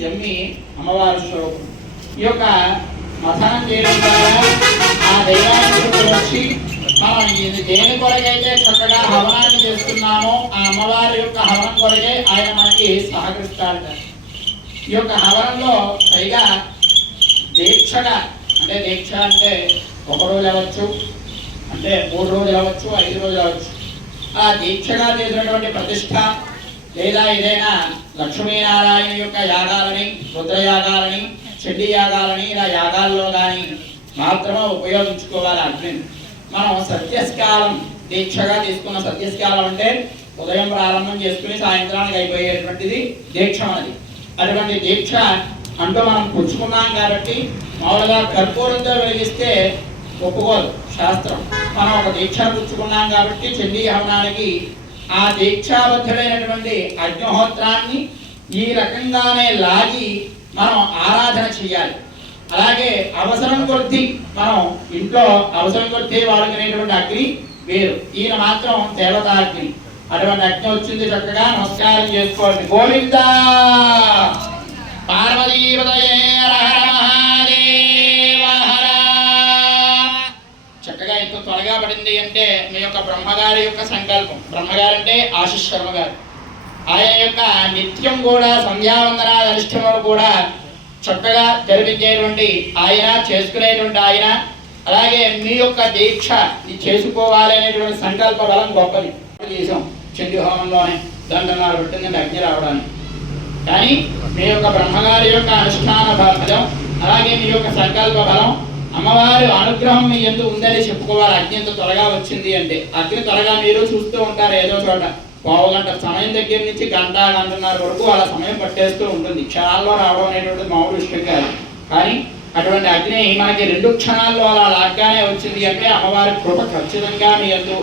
జమ్మి అమ్మవారి స్వరూపం. ఈ యొక్క మథనం చేయడం ద్వారా ఆ దైవానికి వచ్చి మనం ఇది దేని కొరకైతే చక్కగా హవనాన్ని చేస్తున్నామో ఆ అమ్మవారి యొక్క హవనం కొరకే ఆయన మనకి సహకరిస్తాడట. ఈ యొక్క హవనంలో పైగా దీక్షగా అంటే దీక్ష అంటే ఒక రోజు అవ్వచ్చు అంటే మూడు రోజులు అవ్వచ్చు ఐదు రోజులు అవ్వచ్చు. ఆ దీక్షగా చేసినటువంటి ప్రతిష్ట లేదా ఏదైనా లక్ష్మీనారాయణ యొక్క యాగాలని రుద్రయాగాలని చెడ్డి యాగాలని ఇలా యాగాల్లో కానీ మాత్రమే ఉపయోగించుకోవాలి అగ్నిని మనం సత్యస్కాలం దీక్షగా తీసుకున్న సత్యస్కాలం అంటే ఉదయం ప్రారంభం చేసుకుని సాయంత్రానికి అయిపోయేటువంటిది దీక్ష అది అటువంటి దీక్ష అంటూ మనం పుచ్చుకున్నాం కాబట్టి మామూలుగా కర్పూరంతో వెలిగిస్తే ఒప్పుకోదు శాస్త్రం. మనం ఒక దీక్షను పుచ్చుకున్నాం కాబట్టి చెల్లి హవనానికి ఆ దీక్షాబద్ధుడైనటువంటి అగ్నిహోత్రాన్ని ఈ రకంగానే లాగి మనం ఆరాధన చేయాలి. అలాగే అవసరం కొద్దీ మనం ఇంట్లో అవసరం కొద్దీ వాడుకునేటువంటి అగ్ని వేరు. ఈయన మాత్రం దేవతాగ్ని అటువంటి అగ్ని వచ్చింది చక్కగా నమస్కారం చేసుకోండి. గోవిందా! పార్వతీపదయే త్వరగా పడింది అంటే మీ యొక్క బ్రహ్మగారి యొక్క సంకల్పం. బ్రహ్మగారు అంటే ఆశిష్ శర్మ గారు ఆయన యొక్క నిత్యం కూడా సంధ్యావందనాలు అనుష్ఠానాలు కూడా చక్కగా జరిపించేటువంటి ఆయన చేసుకునేటువంటి ఆయన. అలాగే మీ యొక్క దీక్ష ఇది చేసుకోవాలి అనేటువంటి సంకల్ప బలం గొప్పది. చేసాం చండి హోమంలోనే దండనాలు పెట్టిందంటే అగ్ని రావడానికి. కానీ మీ యొక్క బ్రహ్మగారి యొక్క అనుష్ఠాన బలం అలాగే మీ యొక్క సంకల్ప బలం అమ్మవారి అనుగ్రహం మీ ఎందు ఉందని చెప్పుకోవాలి. అగ్ని ఎంత త్వరగా వచ్చింది అంటే. అగ్ని త్వరగా మీరు చూస్తూ ఉంటారు ఏదో చోట. పావు గంట సమయం దగ్గర నుంచి గంట గంటన్నర వరకు అలా సమయం పట్టేస్తూ ఉంటుంది. క్షణాల్లో రావడం అనేటువంటిది మామూలు విషయం కాదు. కానీ అటువంటి అగ్ని మనకి రెండు క్షణాల్లో అలా లాగ్గానే వచ్చింది అంటే అమ్మవారి కృప ఖచ్చితంగా మీ ఎందు